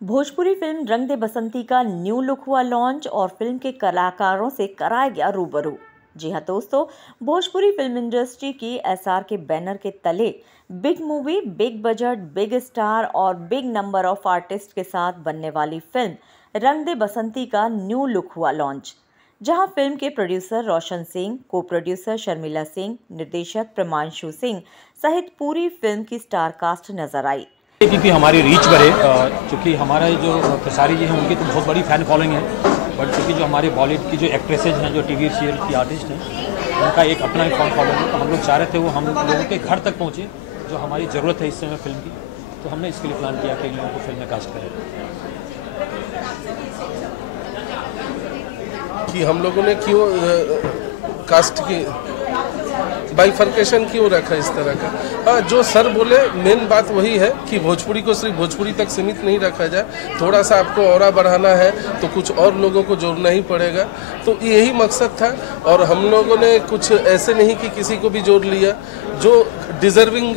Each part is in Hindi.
भोजपुरी फिल्म रंग दे बसंती का न्यू लुक हुआ लॉन्च और फिल्म के कलाकारों से कराया गया रूबरू। जी हाँ दोस्तों, भोजपुरी फिल्म इंडस्ट्री की एसआर के बैनर के तले big movie, big budget, big star और बिग नंबर ऑफ आर्टिस्ट के साथ बनने वाली फिल्म रंग दे बसंती का न्यू लुक हुआ लॉन्च, जहां फिल्म के प्रोड्यूसर रोशन सिंह, को प्रोड्यूसर शर्मिला सिंह, निर्देशक प्रमांशु सिंह सहित पूरी फिल्म की स्टार कास्ट नजर आई। क्योंकि हमारी रीच बढ़े, क्योंकि हमारा जो खेसारी जी हैं उनकी तो बहुत बड़ी फ़ैन फॉलोइंग है, बट क्योंकि जो हमारे बॉलीवुड की जो एक्ट्रेसेज हैं, जो टीवी सीरियल की आर्टिस्ट हैं, उनका एक अपना ही फैन फॉलोइंग है। तो हम लोग चाह रहे थे वो हम लोगों के घर तक पहुँचे, जो हमारी ज़रूरत है इस समय फिल्म की। तो हमने इसके लिए प्लान किया कि इन लोगों को फिल्म में कास्ट करें। कि हम लोगों ने क्यों कास्ट की बाइफर्केशन क्यों रखा इस तरह का। हाँ, जो सर बोले मेन बात वही है कि भोजपुरी को सिर्फ भोजपुरी तक सीमित नहीं रखा जाए, थोड़ा सा आपको और बढ़ाना है तो कुछ और लोगों को जोड़ना ही पड़ेगा। तो यही मकसद था और हम लोगों ने कुछ ऐसे नहीं कि किसी को भी जोड़ लिया। जो डिजर्विंग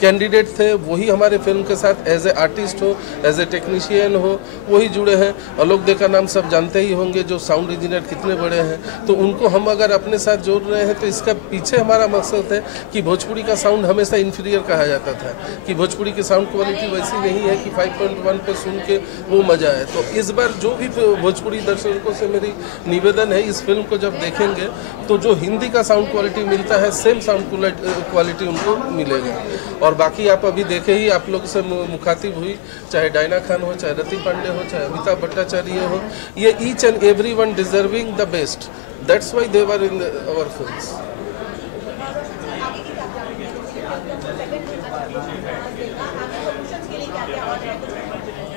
कैंडिडेट थे वही हमारे फिल्म के साथ एज ए आर्टिस्ट हो, एज ए टेक्नीशियन हो, वही जुड़े हैं। आलोक दे का नाम सब जानते ही होंगे, जो साउंड इंजीनियर कितने बड़े हैं। तो उनको हम अगर अपने साथ जोड़ रहे हैं तो इसका पीछे हमारा मकसद है कि भोजपुरी का साउंड हमेशा इन्फीरियर कहा जाता था, कि भोजपुरी की साउंड क्वालिटी वैसी नहीं है कि 5.1 पे सुन के वो मजा है। तो इस बार जो भी भोजपुरी दर्शकों से मेरी निवेदन है, इस फिल्म को जब देखेंगे तो जो हिंदी का साउंड क्वालिटी मिलता है सेम साउंड क्वालिटी उनको मिलेगा। और बाकी आप अभी देखे ही, आप लोग से मुखातिब हुई, चाहे डायना खान हो, चाहे रति पांडे हो, चाहे अमिताभ भट्टाचार्य हो, ये each and every one deserving the best. That's why they were in our films.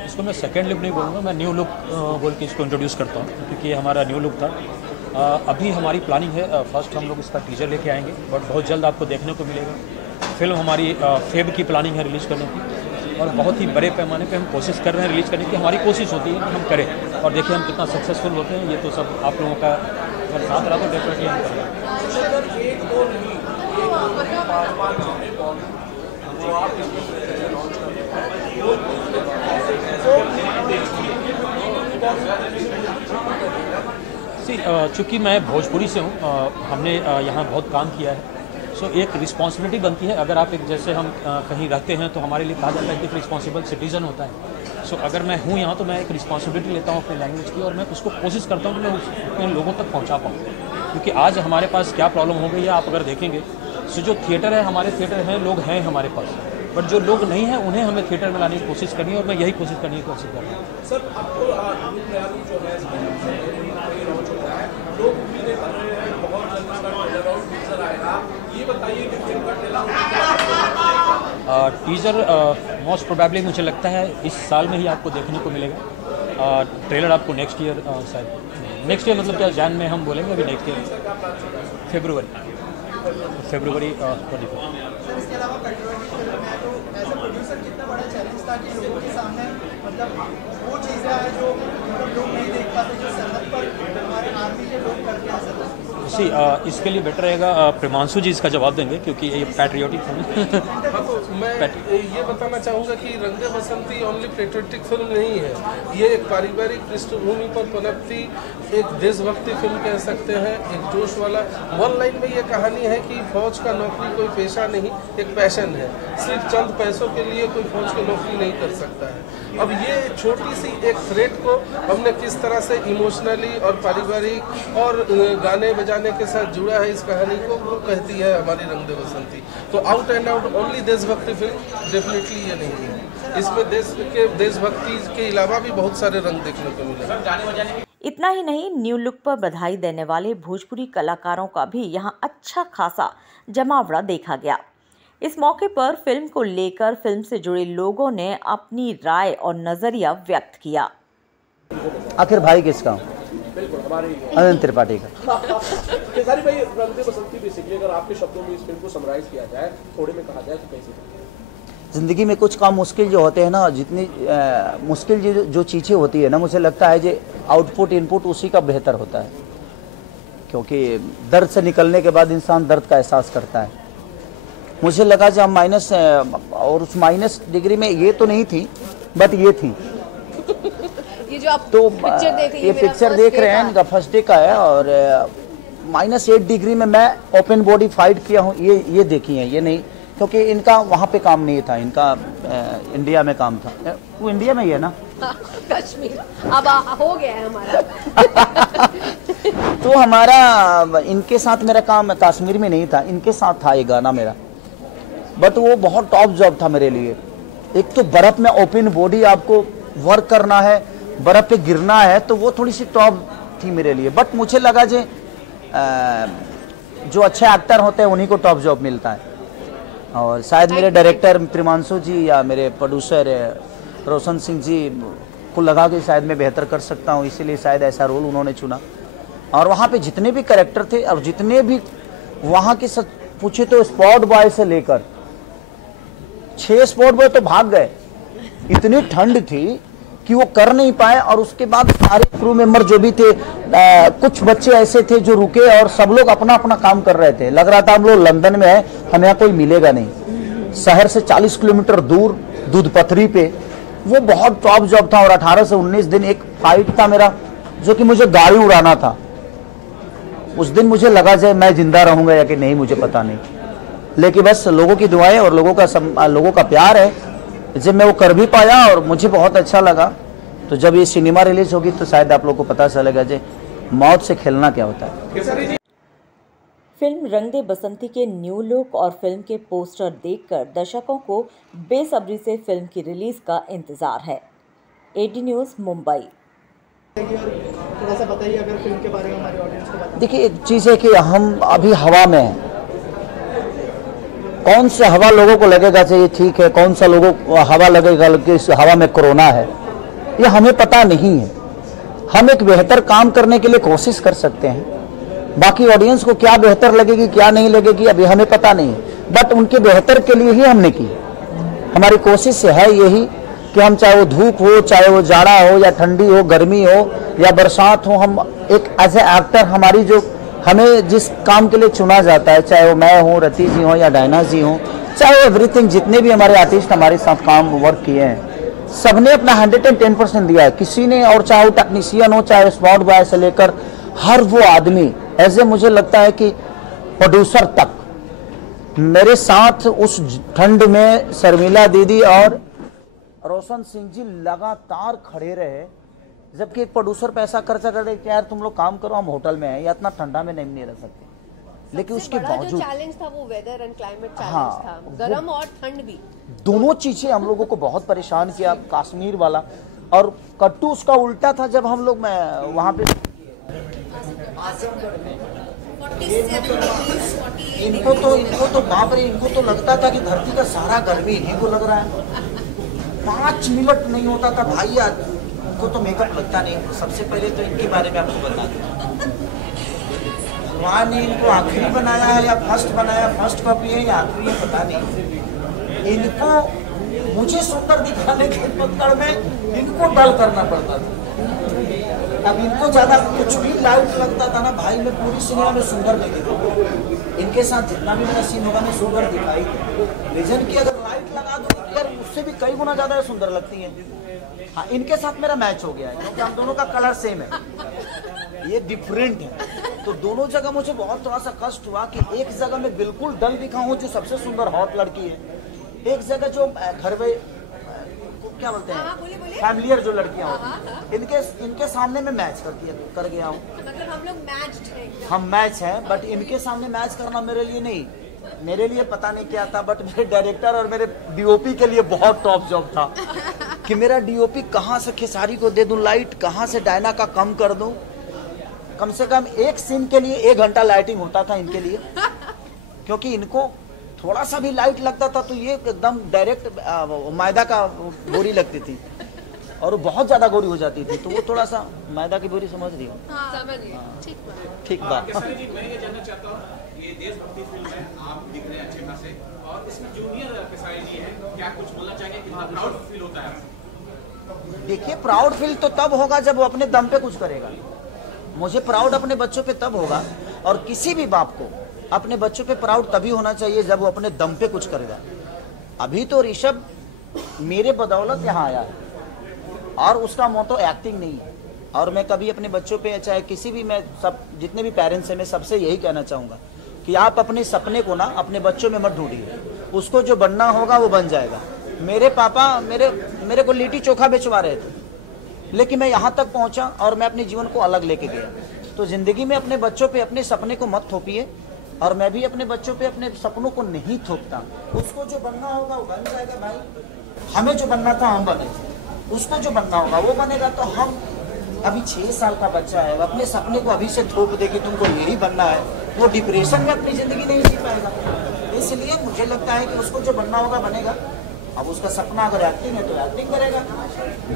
इसको मैं सेकेंड लुक नहीं बोलूँगा, मैं न्यू लुक बोल के इसको इंट्रोड्यूस करता हूँ, क्योंकि ये हमारा न्यू लुक था। अभी हमारी प्लानिंग है, फर्स्ट हम लोग इसका टीजर लेके आएंगे, बट बहुत जल्द आपको देखने को मिलेगा। फिल्म हमारी फेब की प्लानिंग है रिलीज़ करने की, और बहुत ही बड़े पैमाने पे हम कोशिश कर रहे हैं रिलीज़ करने की। हमारी कोशिश होती है कि हम करें, और देखिए हम कितना सक्सेसफुल होते हैं। ये तो सब आप लोगों का अगर साथ रहा तो डेफिनेटली हम करेंगे। चूँकि मैं भोजपुरी से हूँ, हमने यहाँ बहुत काम किया है, सो एक रिस्पॉन्सिबिलिटी बनती है। अगर आप एक जैसे हम कहीं रहते हैं तो हमारे लिए कहा जाता है कि एक रिस्पॉन्सिबल सिटीज़न होता है। सो अगर मैं हूँ यहाँ तो मैं एक रिस्पॉन्सिबिलिटी लेता हूँ अपने लैंग्वेज की, और मैं उसको कोशिश करता हूँ कि मैं अपने लोगों तक पहुँचा पाऊँ। क्योंकि आज हमारे पास क्या प्रॉब्लम हो गई है आप अगर देखेंगे, सो जो थिएटर है, हमारे थिएटर हैं, लोग हैं हमारे पास, बट जो लोग नहीं हैं उन्हें हमें थिएटर में लाने की कोशिश करनी है, और मैं यही कोशिश करने की कोशिश कर रहा हूँ। सर, आपको जो है लोग उम्मीदें कर रहे हैं, बहुत जल्द टीजर आएगा, ये बताइए कि फिल्म का टीजर मोस्ट प्रोबेबली मुझे लगता है इस साल में ही आपको देखने को मिलेगा। ट्रेलर आपको नेक्स्ट ईयर, शायद नेक्स्ट ईयर मतलब क्या, जैन में हम बोलेंगे, अभी नेक्स्ट ईयर फरवरी 24। इसके लिए बेटर रहेगा प्रमांशु जी इसका जवाब देंगे, क्योंकि ये पैट्रियोटिक फिल्म। मैं ये बताना चाहूँगा कि रंग दे बसंती ओनली पेट्रियोटिक फिल्म नहीं है, ये एक पारिवारिक पृष्ठभूमि पर पनपती एक देशभक्ति फिल्म कह सकते हैं, एक जोश वाला। वन लाइन में ये कहानी है कि फौज का नौकरी कोई पेशा नहीं, एक पैशन है। सिर्फ चंद पैसों के लिए कोई फौज की नौकरी नहीं कर सकता है। अब ये छोटी सी एक थ्रेट को हमने किस तरह से इमोशनली और पारिवारिक और गाने बजाने के साथ जुड़ा है, इस कहानी को वो कहती है हमारी रंग दे बसंती। तो आउट एंड आउट ओनली देशभक्ति फिल्म डेफिनेटली ये नहीं है। इसमें देशभक्ति के अलावा भी बहुत सारे रंग देखने को मिले। इतना ही नहीं, न्यू लुक पर बधाई देने वाले भोजपुरी कलाकारों का भी यहाँ अच्छा खासा जमावड़ा देखा गया। इस मौके पर फिल्म को लेकर फिल्म से जुड़े लोगों ने अपनी राय और नजरिया व्यक्त किया। आखिर भाई किसका? बिल्कुल हमारे अनंत त्रिपाठी का। खेसारी भाई, रंग दे बसंती बेसिकली अगर आपके शब्दों में इस फिल्म को समराइज किया जाए, थोड़े में कहा जाए तो कैसे? ज़िंदगी में कुछ काम मुश्किल जो होते हैं ना, जितनी मुश्किल जो चीज़ें होती है ना, मुझे लगता है जो आउटपुट इनपुट उसी का बेहतर होता है, क्योंकि दर्द से निकलने के बाद इंसान दर्द का एहसास करता है। मुझे लगा जब माइनस, और उस माइनस डिग्री में ये तो नहीं थी, बट ये थी जो आप तो पिक्चर देख रही ये पिक्चर देख रहे हैं, इनका फर्स्ट डे का है और -8 डिग्री में मैं ओपन बॉडी फाइट किया हूँ, ये देखी है। ये नहीं, क्योंकि इनका वहाँ पे काम नहीं था, इनका इंडिया में काम था। वो इंडिया में ही है ना? कश्मीर अब हो गया है हमारा। तो हमारा इनके साथ मेरा काम कश्मीर में नहीं था, इनके साथ था ये गाना मेरा। बट वो बहुत टॉप जॉब था मेरे लिए। एक तो बर्फ में ओपन बॉडी आपको वर्क करना है, बर्फ पे गिरना है, तो वो थोड़ी सी टॉप थी मेरे लिए। बट मुझे लगा जो अच्छे एक्टर होते हैं उन्हीं को टॉप जॉब मिलता है। और शायद मेरे डायरेक्टर त्रिमांशु जी या मेरे प्रोड्यूसर रोशन सिंह जी को लगा कि शायद मैं बेहतर कर सकता हूँ, इसीलिए शायद ऐसा रोल उन्होंने चुना। और वहाँ पे जितने भी कैरेक्टर थे और जितने भी वहाँ के पूछे तो स्पॉट बॉय से लेकर 6 स्पॉट बॉय तो भाग गए, इतनी ठंड थी कि वो कर नहीं पाए। और उसके बाद सारे क्रू मेंबर जो भी थे, कुछ बच्चे ऐसे थे जो रुके और सब लोग अपना अपना काम कर रहे थे। लग रहा था हम लोग लंदन में है, हमें यहाँ कोई मिलेगा नहीं। शहर से 40 किलोमीटर दूर दूध पथरी पे, वो बहुत टॉप जॉब था। और 18 से 19 दिन एक फाइट था मेरा, जो कि मुझे गाड़ी उड़ाना था। उस दिन मुझे लगा जाए मैं जिंदा रहूंगा या कि नहीं, मुझे पता नहीं, लेकिन बस लोगों की दुआएं और लोगों का प्यार है, जब मैं वो कर भी पाया और मुझे बहुत अच्छा लगा। तो जब ये सिनेमा रिलीज होगी तो शायद आप लोगों को पता चलेगा जे मौत से खेलना क्या होता है। फिल्म रंग दे बसंती के न्यू लुक और फिल्म के पोस्टर देखकर दर्शकों को बेसब्री से फिल्म की रिलीज का इंतजार है। AD news Mumbai. थोड़ा सा बताइए अगर फिल्म के बारे में हमारे ऑडियंस को बताइए। देखिए, एक चीज़ है कि हम अभी हवा में हैं। कौन सा हवा लोगों को लगेगा चाहिए ठीक है, कौन सा लोगों को हवा लगेगा कि इस हवा में कोरोना है, ये हमें पता नहीं है। हम एक बेहतर काम करने के लिए कोशिश कर सकते हैं, बाकी ऑडियंस को क्या बेहतर लगेगी क्या नहीं लगेगी अभी हमें पता नहीं है। बट उनके बेहतर के लिए ही हमने की। हमारी कोशिश है यही कि हम, चाहे वो धूप हो, चाहे वो जाड़ा हो या ठंडी हो, गर्मी हो या बरसात हो, हम एक एज ए एक्टर हमारी जो हमें जिस काम के लिए चुना जाता है, चाहे वो मैं हूँ, रति जी हो या डायना जी हो, चाहे एवरीथिंग, जितने भी हमारे आर्टिस्ट हमारे साथ काम वर्क किए हैं, सबने अपना 110% दिया है। किसी ने, और चाहे वो टेक्नीशियन हो, चाहे स्पॉट बॉय से लेकर हर वो आदमी, ऐसे मुझे लगता है कि प्रोड्यूसर तक मेरे साथ उस ठंड में शर्मिला दीदी और रोशन सिंह जी लगातार खड़े रहे। जबकि एक प्रोड्यूसर पैसा खर्चा कर रहे कि यार तुम लोग काम करो, हम होटल में हैं या इतना ठंडा में नहीं रह सकते, लेकिन उसके बावजूद चैलेंज था वो वेदर एंड क्लाइमेट चैलेंज हाँ, था, गर्म और ठंड भी, दोनों चीजें हम लोगों को बहुत परेशान किया। कश्मीर वाला और कट्टू उसका उल्टा था। जब हम लोग वहां पे इनको तो बाप रे, इनको तो लगता था कि धरती का सारा गर्मी इन्हीं को लग रहा है। 5 मिनट नहीं होता था भाई यार, इनको तो मेकअप लगता नहीं। सबसे पहले तो इनके बारे में आपको बता दूं, भगवान ने इनको आखिरी बनाया है या फर्स्ट बनाया, फर्स्ट कॉपी है या आखिरी है पता नहीं। इनको मुझे सुंदर दिखाने के पकड़ में इनको डल करना पड़ता था। अब इनको ज्यादा कुछ भी लाइट लगता था ना भाई, मैं पूरी सिनेमा में सुंदर नहीं दिखा। इनके साथ जितना भी मेरा सीन होगा मैं सुंदर दिखाई विजन की अगर लाइट लगा दो यार, उससे भी कई गुना ज्यादा सुंदर लगती है। हाँ, इनके साथ मेरा मैच हो गया है क्योंकि हम दोनों का कलर सेम है, ये डिफरेंट है। तो दोनों जगह मुझे बहुत थोड़ा सा कष्ट हुआ कि एक जगह मैं बिल्कुल डल दिखा हूँ जो सबसे सुंदर हॉट लड़की है, एक जगह जो घर में क्या बोलते हैं फैमिलियर जो लड़कियां होती हैं, इनके सामने मैं मैच कर गया हूँ। मतलब हम लोग मैच हैं, हम मैच हैं, बट इनके सामने मैच करना मेरे लिए नहीं, मेरे लिए पता नहीं क्या था, बट मेरे डायरेक्टर और मेरे डीओपी के लिए बहुत टॉप जॉब था कि मेरा डीओपी कहाँ से खेसारी को दे दूं लाइट, कहाँ से डायना का कम कर दूं। कम से कम एक सीन के लिए 1 घंटा लाइटिंग होता था इनके लिए, क्योंकि इनको थोड़ा सा भी लाइट लगता था तो ये एकदम डायरेक्ट मैदा का बोरी लगती थी और वो बहुत ज्यादा गोरी हो जाती थी, तो वो थोड़ा सा मैदा की बोरी समझ रही हो। ठीक बात। मैं ये जानना चाहता हूँ, ये देशभक्ति फिल्म है, आप दिख रहे हैं अच्छे खासे, और इसमें जूनियर खेसारी जी है, क्या कुछ बोलना चाहेंगे, कितना प्राउड फील होता है? देखिए, प्राउड फील तो तब होगा जब वो अपने दम पे कुछ करेगा। मुझे प्राउड अपने बच्चों पे तब होगा, और किसी भी बाप को अपने बच्चों पे प्राउड तभी होना चाहिए जब वो अपने दम पे कुछ करेगा। अभी तो ऋषभ मेरे बदौलत यहाँ आया है, और उसका मोटो एक्टिंग नहीं है। और मैं कभी अपने बच्चों पे चाहे किसी भी, मैं सब जितने भी पेरेंट्स हैं मैं सबसे यही कहना चाहूँगा कि आप अपने सपने को ना अपने बच्चों में मत ढूंढिए, उसको जो बनना होगा वो बन जाएगा। मेरे पापा मेरे को लिट्टी चोखा बेचवा रहे थे, लेकिन मैं यहाँ तक पहुँचा और मैं अपने जीवन को अलग लेके गया। तो ज़िंदगी में अपने बच्चों पे अपने सपने को मत थोपिए, और मैं भी अपने बच्चों पे अपने सपनों को नहीं थोपता। उसको जो बनना होगा वो बन जाएगा भाई। हमें जो बनना था हम बने, उसको जो बनना होगा वो बनेगा। तो हम अभी 6 साल का बच्चा है, अपने सपने को अभी से थोप दे कि तुमको यही बनना है, वो डिप्रेशन में अपनी ज़िंदगी नहीं जी पाएगा। इसलिए मुझे लगता है कि उसको जो बनना होगा बनेगा। अब उसका सपना अगर एक्टिंग है तो एक्टिंग करेगा।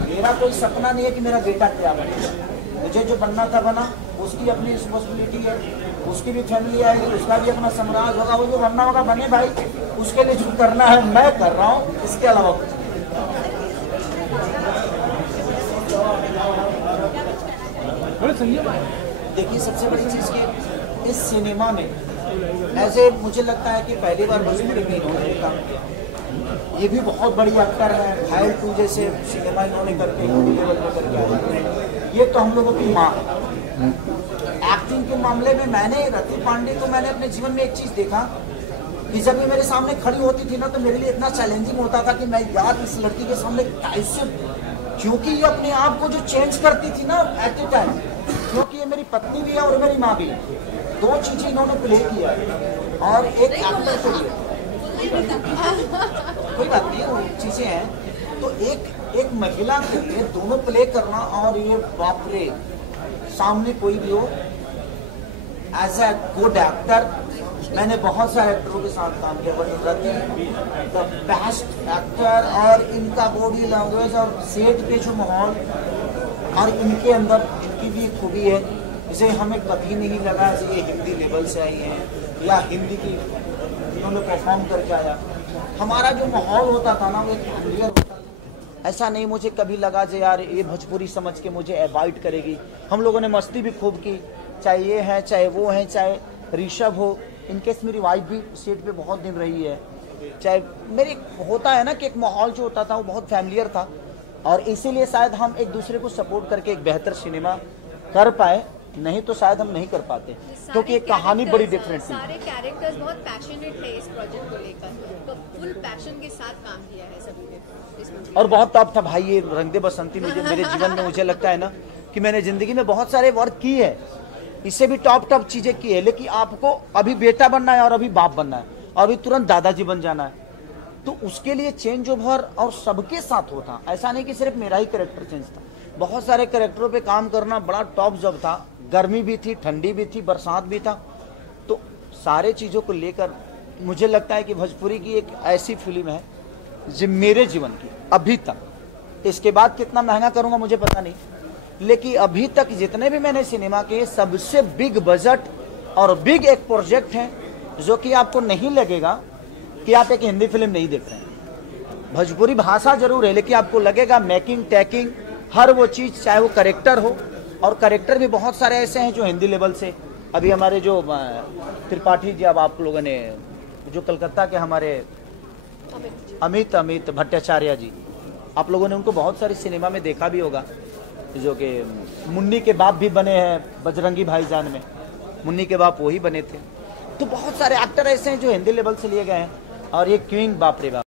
मेरा कोई सपना नहीं है कि मेरा बेटा क्या बने, मुझे जो बनना था बना, उसकी अपनी रिस्पॉन्सिबिलिटी है, उसकी भी फैमिली आएगी, उसका भी अपना साम्राज्य होगा, वो जो बनना होगा बने भाई। उसके लिए जो करना है मैं कर रहा हूँ, इसके अलावा कुछ देखिए। सबसे बड़ी चीज़ कि इस सिनेमा में ऐसे मुझे लगता है कि पहली बार भोजपुरी में इन्होंने काम किया। ये भी बहुत बड़ी एक्टर है, घायल 2 जैसे सिनेमा इन्होंने करके हिंदी लेवल पर करके आया। ये तो हम लोगों की माँ है। एक्टिंग के मामले में मैंने रति पांडे को मैंने अपने जीवन में एक चीज़ देखा कि जब ये मेरे सामने खड़ी होती थी ना तो मेरे लिए इतना चैलेंजिंग होता था कि मैं यार इस लड़की के सामने कैसे, क्योंकि ये अपने आप को जो चेंज करती थी ना एट ए टाइम, क्योंकि ये मेरी पत्नी भी है और मेरी माँ भी है, 2 चीज़ें इन्होंने प्ले किया है। और एक एक्टर के लिए कोई बात नहीं, वो चीज़ें हैं। तो एक महिला के लिए दोनों प्ले करना, और ये बाप रे, सामने कोई भी हो एज ए गुड एक्टर। मैंने बहुत सारे एक्टरों के साथ काम किया, but Rati the best actor. और इनका बॉडी लैंग्वेज और सेट पे जो माहौल और इनके अंदर इनकी भी खूबी है, इसे हमें कभी नहीं लगा कि ये हिंदी लेवल से आई हैं या हिंदी की इन्होंने परफॉर्म करके आया। हमारा जो माहौल होता था ना वो एक फैमिलियर होता था। ऐसा नहीं मुझे कभी लगा कि यार ये भोजपुरी समझ के मुझे अवॉइड करेगी। हम लोगों ने मस्ती भी खूब की, चाहे ये है चाहे वो है, चाहे ऋषभ हो, इनकेस मेरी वाइफ भी सेट पे बहुत दिन रही है, चाहे मेरी होता है ना कि एक माहौल जो होता था वो बहुत फैमिलियर था। और इसीलिए शायद हम एक दूसरे को सपोर्ट करके एक बेहतर सिनेमा कर पाए, नहीं तो शायद हम नहीं कर पाते, क्योंकि एक कहानी बड़ी डिफरेंट थी। सारे कैरेक्टर्स बहुत पैशनेट है इस प्रोजेक्ट को लेकर, तो फुल पैशन के साथ काम किया है सभी ने, और बहुत टॉप था भाई ये रंग दे बसंती। मुझे मेरे जीवन में मुझे लगता है ना कि मैंने जिंदगी में बहुत सारे वर्क की है, इससे भी टॉप चीजें की है, लेकिन आपको अभी बेटा बनना है और अभी बाप बनना है और अभी तुरंत दादाजी बन जाना है, तो उसके लिए चेंज ओवर और सबके साथ होता। ऐसा नहीं कि सिर्फ मेरा ही कैरेक्टर चेंज था, बहुत सारे कैरेक्टरों पे काम करना बड़ा टॉप जॉब था। गर्मी भी थी, ठंडी भी थी, बरसात भी था। तो सारे चीज़ों को लेकर मुझे लगता है कि भोजपुरी की एक ऐसी फिल्म है जो मेरे जीवन की अभी तक, इसके बाद कितना महंगा करूँगा मुझे पता नहीं, लेकिन अभी तक जितने भी मैंने सिनेमा के सबसे बिग बजट और बिग एक प्रोजेक्ट है, जो कि आपको नहीं लगेगा कि आप एक हिंदी फिल्म नहीं देख रहे हैं। भोजपुरी भाषा जरूर है, लेकिन आपको लगेगा मेकिंग टेकिंग हर वो चीज़, चाहे वो करेक्टर हो, और करेक्टर भी बहुत सारे ऐसे हैं जो हिंदी लेवल से। अभी हमारे जो त्रिपाठी जी, अब आप लोगों ने जो कलकत्ता के हमारे अमित भट्टाचार्य जी, आप लोगों ने उनको बहुत सारी सिनेमा में देखा भी होगा, जो कि मुन्नी के बाप भी बने हैं बजरंगी भाईजान में, मुन्नी के बाप वही बने थे। तो बहुत सारे एक्टर ऐसे हैं जो हिंदी लेवल से लिए गए हैं, और ये क्वीन बाप रे बाप।